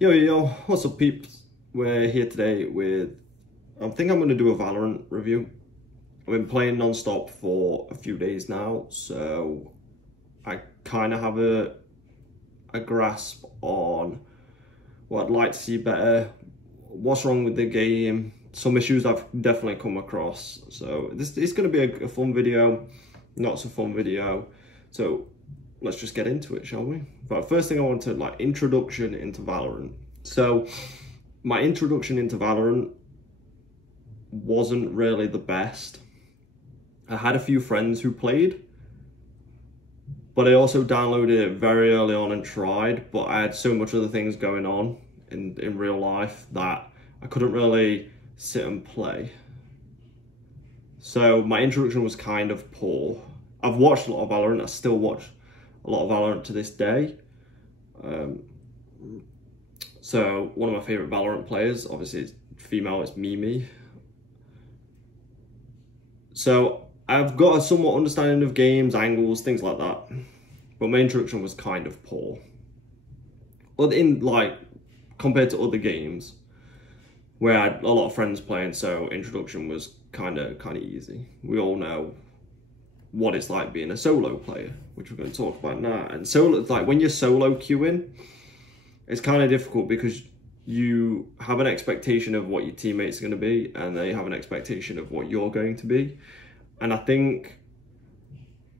Yo, what's up peeps? We're here today with, I think I'm going to do a Valorant review. I've been playing non-stop for a few days now, so I kind of have a grasp on what I'd like to see better, what's wrong with the game, some issues I've definitely come across. So this is going to be a fun video, not so fun video. So let's just get into it, shall we? But first thing I want to introduction into Valorant. So my introduction into Valorant wasn't really the best. I had a few friends who played, but I also downloaded it very early on and tried, but I had so much other things going on in real life that I couldn't really sit and play. So my introduction was kind of poor. I've watched a lot of Valorant. I still watch a lot of Valorant to this day. So one of my favorite Valorant players, obviously it's female, it's Mimi. So I've got a somewhat understanding of games, angles, things like that. But my introduction was kind of poor. But compared to other games where I had a lot of friends playing, so introduction was kind of easy. We all know what it's like being a solo player, which we're going to talk about now. And solo, when you're solo queuing, it's kind of difficult because you have an expectation of what your teammates are going to be, and they have an expectation of what you're going to be. And I think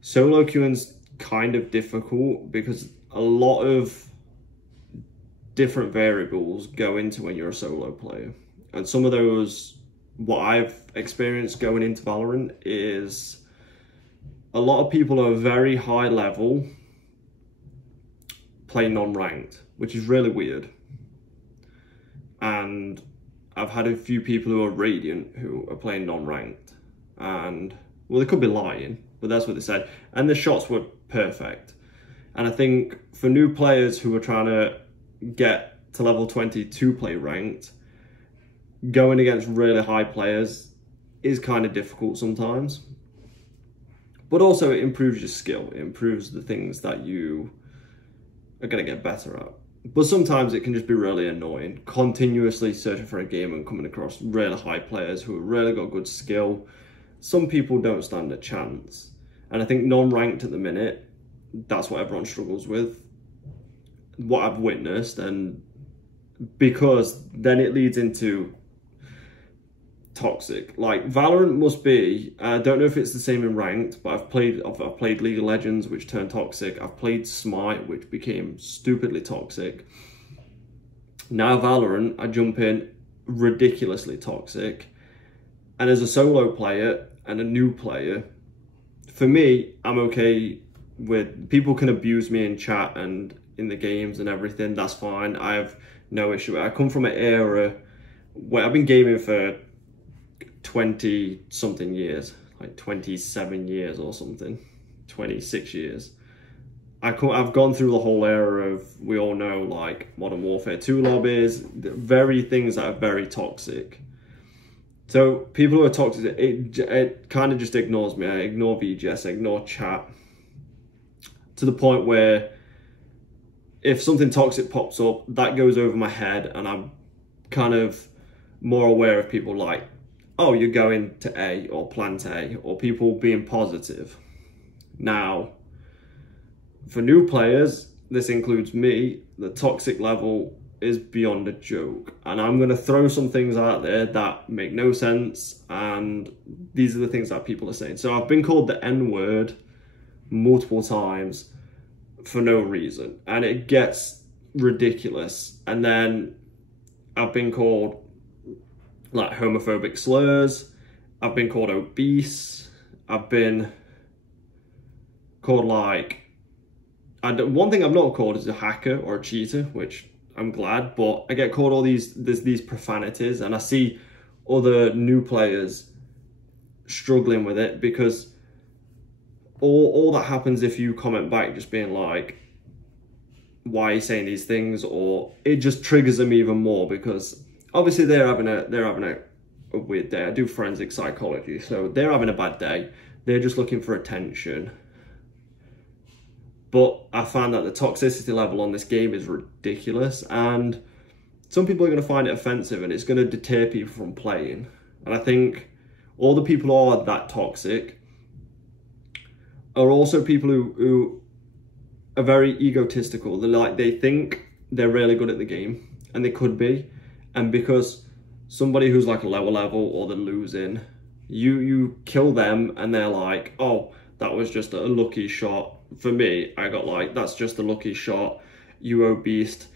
solo queuing's kind of difficult because a lot of different variables go into when you're a solo player. And some of those, what I've experienced going into Valorant is a lot of people are very high level playing non-ranked, which is really weird. And I've had a few people who are Radiant who are playing non-ranked, and well, they could be lying, but that's what they said. And the shots were perfect. And I think for new players who are trying to get to level 20 to play ranked, going against really high players is kind of difficult sometimes. But also it improves your skill. It improves the things that you are going to get better at. But sometimes it can just be really annoying, continuously searching for a game and coming across really high players who have really got good skill. Some people don't stand a chance. And I think non-ranked at the minute, that's what everyone struggles with. What I've witnessed, and because then it leads into toxic. Like Valorant must be, I don't know if it's the same in ranked, but I've played League of Legends, which turned toxic. I've played Smite, which became stupidly toxic. Now Valorant, I jump in ridiculously toxic. And as a solo player and a new player, for me, I'm okay with people can abuse me in chat and in the games and everything. That's fine. I have no issue. I come from an era where I've been gaming for 20 something years, like 27 years or something, 26 years. I've gone through the whole era of, we all know, like Modern Warfare 2 lobbies, very things that are very toxic. So people who are toxic, it kind of just ignores me. I ignore VGS, I ignore chat, to the point where if something toxic pops up, that goes over my head, and I'm kind of more aware of people like, oh, you're going to A or plant A, or people being positive. Now, for new players, this includes me, the toxic level is beyond a joke. And I'm going to throw some things out there that make no sense, and these are the things that people are saying. So I've been called the N-word multiple times for no reason, and it gets ridiculous. And then I've been called like homophobic slurs, I've been called obese, I've been called like, one thing I've not called is a hacker or a cheater, which I'm glad, but I get called all these profanities, and I see other new players struggling with it because all that happens if you comment back just being like, why are you saying these things? Or it just triggers them even more, because obviously they're having a weird day. I do forensic psychology, so they're having a bad day. They're just looking for attention. But I found that the toxicity level on this game is ridiculous, and some people are going to find it offensive and it's going to deter people from playing. And I think all the people who are that toxic are also people who are very egotistical. They think they're really good at the game, and they could be. And because somebody who's like a lower level or they're losing, you kill them and they're like, oh, that was just a lucky shot. For me, I got like, that's just a lucky shot, you obese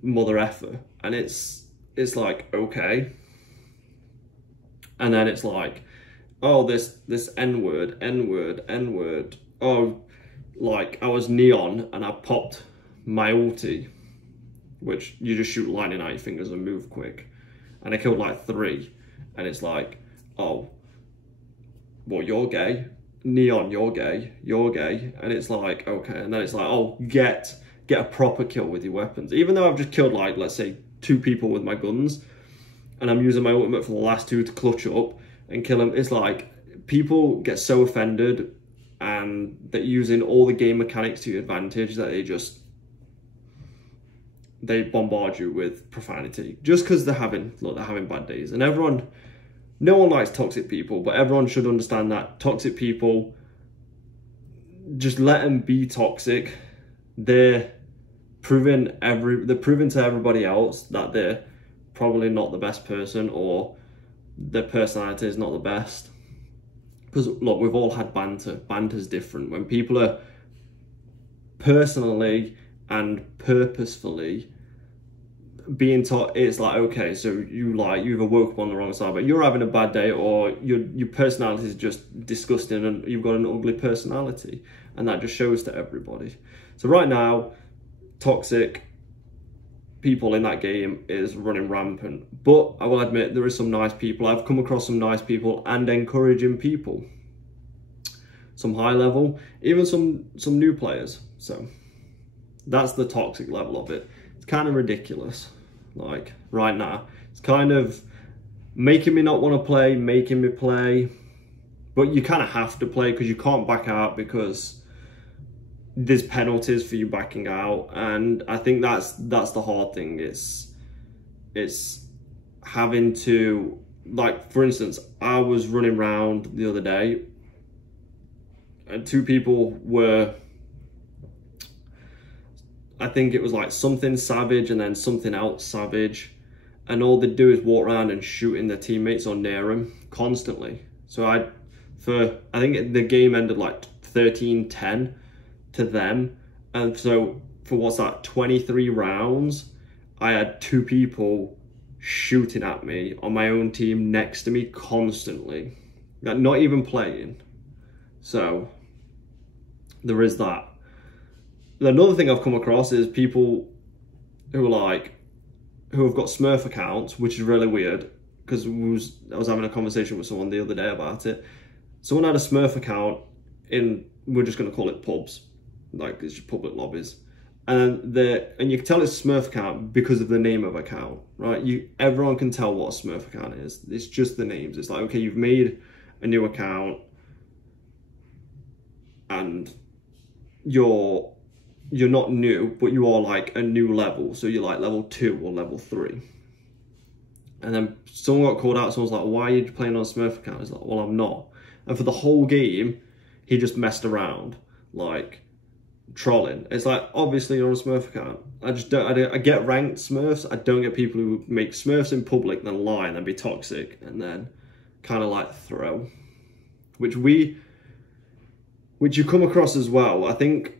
mother effer. And it's like, okay. And then it's like, oh, this N-word. Oh, like I was Neon and I popped my ulti, which you just shoot lightning out your fingers and move quick. And I killed like 3. And it's like, oh, well, you're gay. Neon, you're gay. And it's like, okay. And then it's like, oh, get a proper kill with your weapons. Even though I've just killed like, let's say 2 people with my guns, and I'm using my ultimate for the last 2 to clutch up and kill them. It's like, people get so offended and they're using all the game mechanics to your advantage that they bombard you with profanity just because they're having bad days. And no one likes toxic people, but everyone should understand that toxic people, just let them be toxic. They're proving to everybody else that they're probably not the best person, or their personality is not the best. Because look, we've all had banter. Banter's different. When people are personally and purposefully being taught, it's like, okay, so you've woke up on the wrong side, but you're having a bad day, or your personality is just disgusting and you've got an ugly personality, and that just shows to everybody. So right now, toxic people in that game is running rampant, but I will admit there is some nice people. I've come across some nice people and encouraging people, some high level, even some new players. So that's the toxic level of it. It's kind of ridiculous. Like right now, it's kind of making me not want to play, making me play, but you kind of have to play because you can't back out, because there's penalties for you backing out. And I think that's the hard thing. It's having to, like, for instance, I was running around the other day and 2 people were, I think it was like something savage and then something else savage, and all they do is walk around and shooting their teammates or near them constantly. So I think the game ended like 13-10 to them, and so for what's that, 23 rounds, I had 2 people shooting at me on my own team next to me constantly, like not even playing. So there is that. Another thing I've come across is people who have got Smurf accounts, which is really weird, because I was having a conversation with someone the other day about it. Someone had a Smurf account in, we're just going to call it pubs, like it's just public lobbies, and you can tell it's a Smurf account because of the name of account, right? Everyone can tell what a Smurf account is. It's just the names. It's like, okay, you've made a new account and you're not new, but you are like a new level, so you're like level 2 or level 3. And then someone got called out. Someone's like, why are you playing on a Smurf account? He's like, well, I'm not. And for the whole game, he just messed around, like trolling. It's like, obviously you're on a Smurf account. I get ranked Smurfs. I don't get people who make Smurfs in public, then lie and then be toxic and then kind of like throw, which you come across as well. I think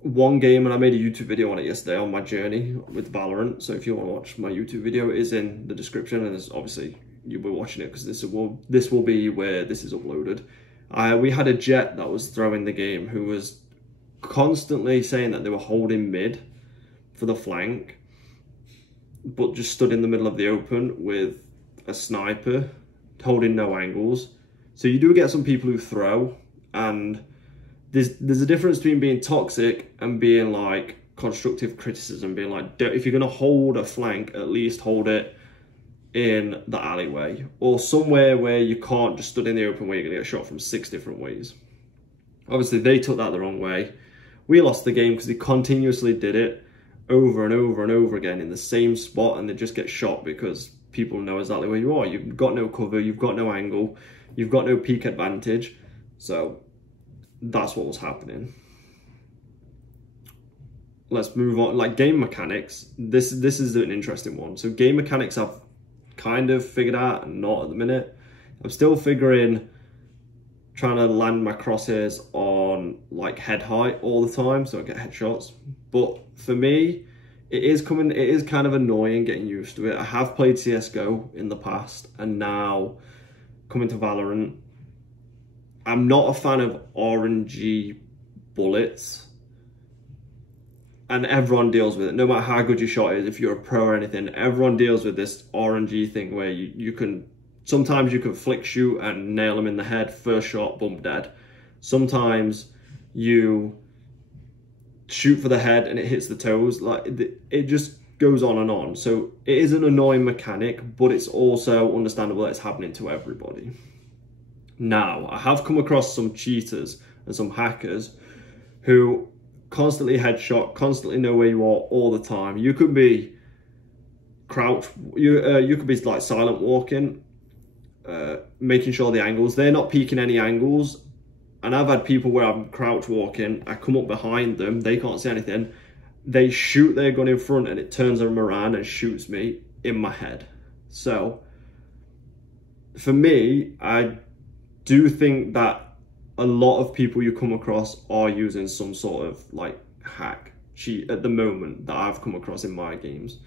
one game, and I made a YouTube video on it yesterday on my journey with Valorant. So if you want to watch my YouTube video, it is in the description, and obviously you'll be watching it because this will be where this is uploaded. We had a Jet that was throwing the game who was constantly saying that they were holding mid for the flank, but just stood in the middle of the open with a sniper holding no angles. So you do get some people who throw, and there's a difference between being toxic and being like constructive criticism, being like, if you're going to hold a flank, at least hold it in the alleyway or somewhere where you can't just stood in the open where you're going to get shot from 6 different ways. Obviously, they took that the wrong way. We lost the game because they continuously did it. over and over and over again in the same spot, and they just get shot because people know exactly where you are. You've got no cover, you've got no angle, you've got no peak advantage. So that's what was happening. Let's move on. Like game mechanics, this is an interesting one. So game mechanics I've kind of figured out, and not at the minute. I'm still figuring, trying to land my crosshairs on like head height all the time so I get headshots. But for me, it is kind of annoying getting used to it. I have played CSGO in the past, and now coming to Valorant, I'm not a fan of RNG bullets. And everyone deals with it, no matter how good your shot is, if you're a pro or anything, everyone deals with this RNG thing where you can, sometimes you can flick shoot and nail them in the head, first shot, boom, dead. Sometimes you shoot for the head and it hits the toes. Like it just goes on and on. So it is an annoying mechanic, but it's also understandable that it's happening to everybody. Now, I have come across some cheaters and some hackers who constantly headshot, constantly know where you are all the time. You could be crouch, you could be like silent walking, making sure the angles, they're not peeking any angles. And I've had people where I'm crouch walking, I come up behind them, they can't see anything, they shoot their gun in front and it turns them around and shoots me in my head. So for me, I do think that a lot of people you come across are using some sort of like hack, cheat at the moment that I've come across in my games.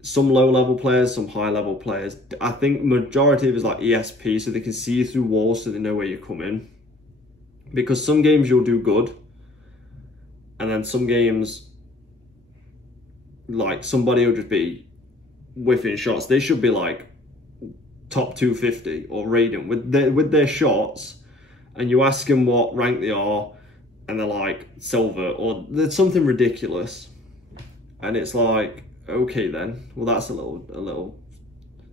Some low level players, some high level players. I think majority of it is like ESP, so they can see you through walls so they know where you're coming. Because some games you'll do good, and then some games, like somebody will just be whiffing shots. They should be like top 250 or Radiant with their shots, and you ask them what rank they are, and they're like silver, or there's something ridiculous, and it's like, okay then, well that's a little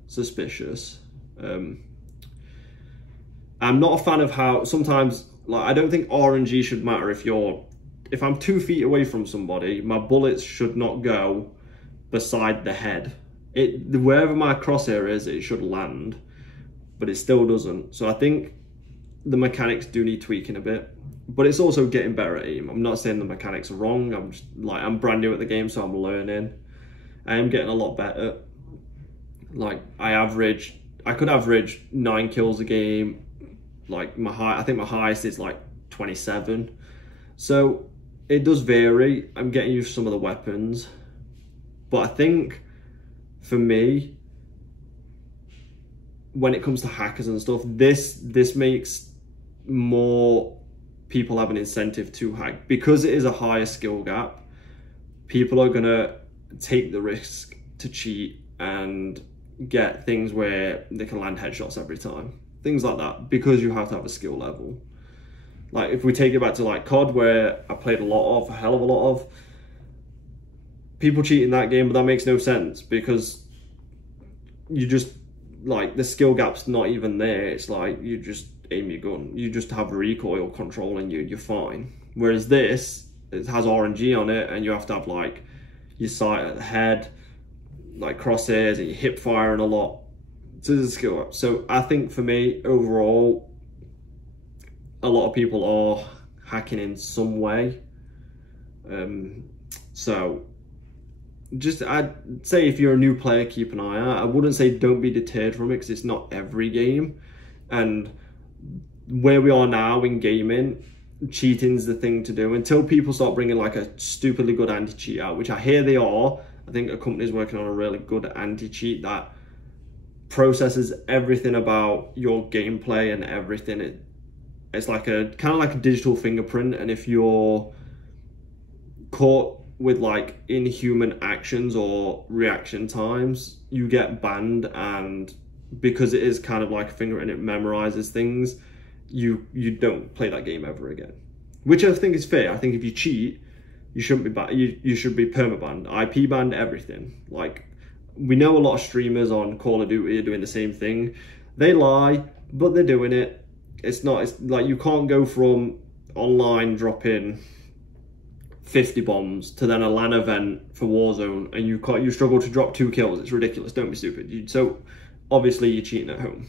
suspicious. I'm not a fan of how sometimes, like, I don't think RNG should matter if I'm 2 feet away from somebody, my bullets should not go beside the head. Wherever my crosshair is, it should land, but it still doesn't. So I think the mechanics do need tweaking a bit, but it's also getting better at aim. I'm not saying the mechanics are wrong. I'm brand new at the game, so I'm learning. I am getting a lot better. Like I could average 9 kills a game. Like I think my highest is like 27. So it does vary. I'm getting used to some of the weapons, but I think for me, when it comes to hackers and stuff, this makes more people have an incentive to hack, because it is a higher skill gap. People are gonna take the risk to cheat and get things where they can land headshots every time, things like that, because you have to have a skill level. Like if we take it back to like COD, where I played a hell of a lot of, people cheat in that game, but that makes no sense because you just, like, the skill gap's not even there. It's like you just aim your gun, you just have recoil control and you're fine. Whereas this, it has RNG on it, and you have to have like your sight at the head, like crosshairs, and you hip firing a lot. So there's a skill up. So I think for me, overall, a lot of people are hacking in some way. So just, I'd say if you're a new player, keep an eye out. I wouldn't say don't be deterred from it, because it's not every game. And where we are now in gaming, cheating's the thing to do. Until people start bringing like a stupidly good anti-cheat out, which I hear they are. I think a company's working on a really good anti-cheat that processes everything about your gameplay and everything. It's like kind of like a digital fingerprint, and if you're caught with like inhuman actions or reaction times, you get banned. And because it is kind of like a finger and it memorizes things, you don't play that game ever again, which I think is fair. I think if you cheat, you shouldn't be banned. You should be permabanned, IP banned, everything. Like, we know a lot of streamers on Call of Duty are doing the same thing. They lie, but they're doing it. It's like you can't go from online dropping 50 bombs to then a LAN event for Warzone, and you struggle to drop 2 kills. It's ridiculous. Don't be stupid. So obviously you're cheating at home.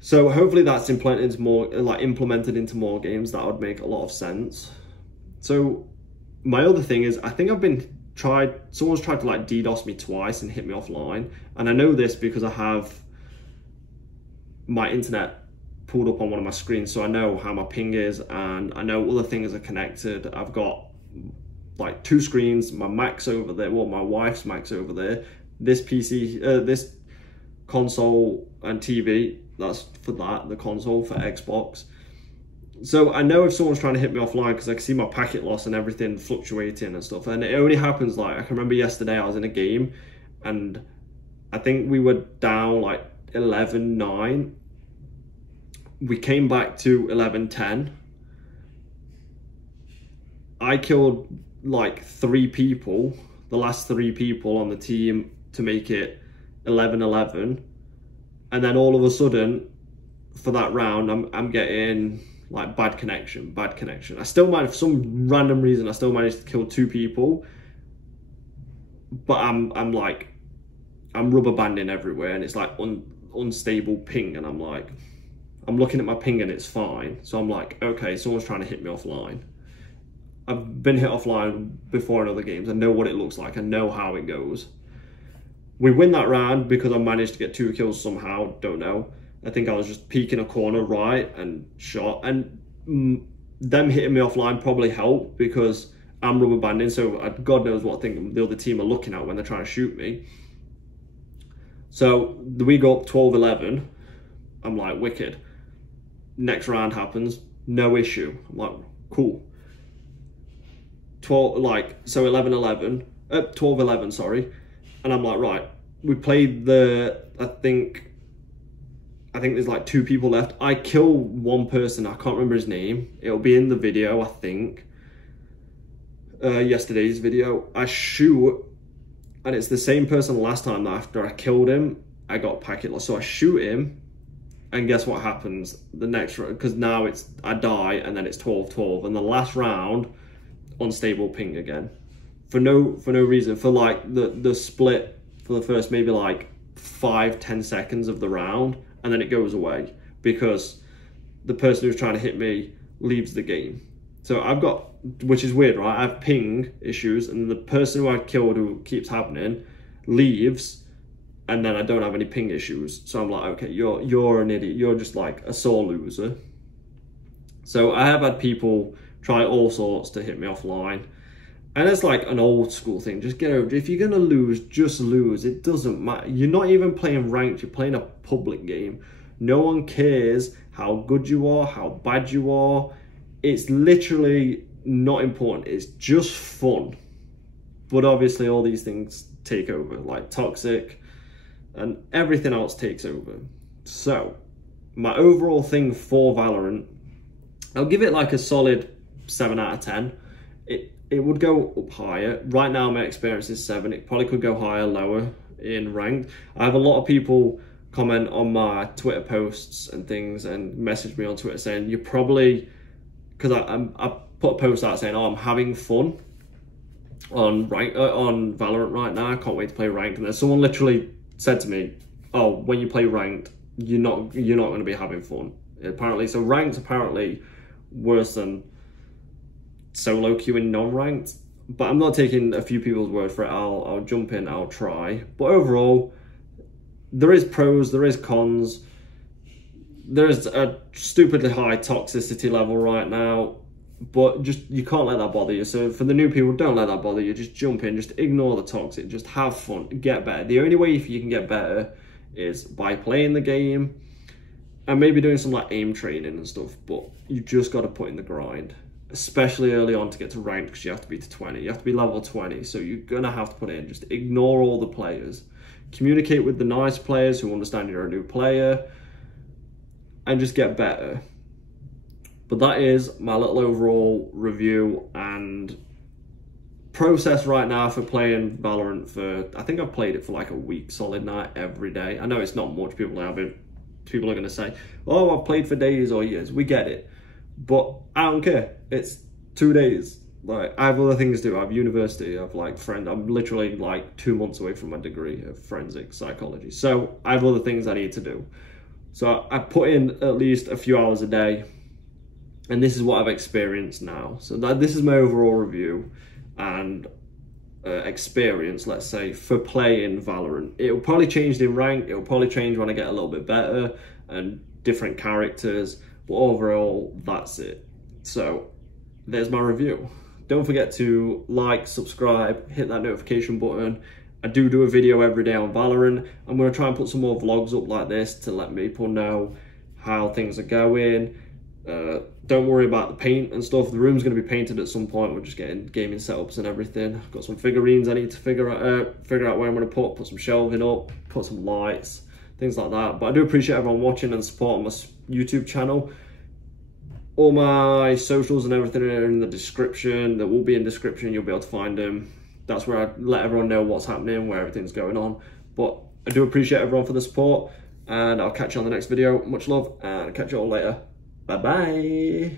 So hopefully that's implemented into more games. That would make a lot of sense. So my other thing is, I think someone's tried to like DDoS me twice and hit me offline, and I know this because I have my internet pulled up on one of my screens, so I know how my ping is, and I know other things are connected. I've got like 2 screens, my Mac's over there, well, my wife's Mac's over there, this PC, this console and TV, that's for that, the console for Xbox. So I know if someone's trying to hit me offline, because I can see my packet loss and everything fluctuating and stuff, and it only happens like, I can remember yesterday I was in a game, and I think we were down like 11-9. We came back to 11-10. I killed like 3 people, the last 3 people on the team, to make it 11-11. And then all of a sudden, for that round, I'm getting like bad connection. I still managed, for some random reason, I still managed to kill 2 people. But I'm rubber banding everywhere, and it's like unstable ping, and I'm looking at my ping and it's fine. So I'm like, okay, someone's trying to hit me offline. I've been hit offline before in other games. I know what it looks like. I know how it goes. We win that round because I managed to get 2 kills somehow. Don't know. I think I was just peeking a corner right and shot. And them hitting me offline probably helped because I'm rubber banding. So God knows what thing the other team are looking at when they're trying to shoot me. So we go up 12-11. I'm like, wicked. Next round happens, no issue. I'm like, cool. 12-11, sorry. And I'm like, right, we played I think there's like 2 people left. I kill one person, I can't remember his name. It'll be in the video, I think. Yesterday's video. I shoot, and it's the same person last time. After I killed him, I got packet loss. So I shoot him, and guess what happens the next round? Because now I die, and then it's 12-12, and the last round, unstable ping again, for no reason. For like the split for the first maybe like 5-10 seconds of the round, and then it goes away because the person who's trying to hit me leaves the game. So I've got, which is weird, right? I have ping issues, and the person who I killed, who keeps happening, leaves. And then I don't have any ping issues. So I'm like, okay, you're an idiot. You're just like a sore loser. So I have had people try all sorts to hit me offline. And it's like an old school thing. Just get over it. If you're going to lose, just lose. It doesn't matter. You're not even playing ranked. You're playing a public game. No one cares how good you are, how bad you are. It's literally not important. It's just fun. But obviously all these things take over, like toxic, and everything else takes over. So my overall thing for Valorant, I'll give it like a solid 7 out of 10. It would go up higher. Right now my experience is 7. It probably could go higher, lower in ranked. I have a lot of people comment on my Twitter posts and things and message me on Twitter saying, you're probably, because I put a post out saying, oh, I'm having fun on Valorant right now. I can't wait to play ranked. And then someone literally said to me, oh, when you play ranked, you're not going to be having fun. Apparently, so ranked apparently worse than solo queuing non-ranked. But I'm not taking a few people's word for it. I'll jump in, I'll try. But overall, there is pros, there is cons. There is a stupidly high toxicity level right now, but just you can't let that bother you. So for the new people, don't let that bother you. Just jump in, just ignore the toxic, just have fun, get better. The only way you can get better is by playing the game and maybe doing some like aim training and stuff, but you just got to put in the grind, especially early on to get to ranked, because you have to be to 20. You have to be level 20, so you're gonna have to put it in. Just ignore all the players. Communicate with the nice players who understand you're a new player, and just get better. But that is my little overall review and process right now for playing Valorant for, I think I've played it for like a week solid now, every day. I know it's not much. People are going to say, oh, I've played for days or years. We get it. But I don't care. It's 2 days. Like, I have other things to do. I have university. I have like friends. I'm literally like 2 months away from my degree of forensic psychology. So I have other things I need to do. So I put in at least a few hours a day, and this is what I've experienced now. So this is my overall review and experience, let's say, for playing Valorant. It will probably change in rank. It will probably change when I get a little bit better and different characters. But overall, that's it. So there's my review. Don't forget to like, subscribe, hit that notification button. I do a video every day on Valorant. I'm going to try and put some more vlogs up like this to let people know how things are going. Don't worry about the paint and stuff. The room's going to be painted at some point. We're just getting gaming setups and everything. I've got some figurines I need to figure out where I'm going to put some shelving up, put some lights, things like that. But I do appreciate everyone watching and supporting my YouTube channel. All my socials and everything are in the description. That will be in the description. You'll be able to find them. That's where I let everyone know what's happening, where everything's going on. But I do appreciate everyone for the support, and I'll catch you on the next video. Much love, and I'll catch you all later. Bye-bye.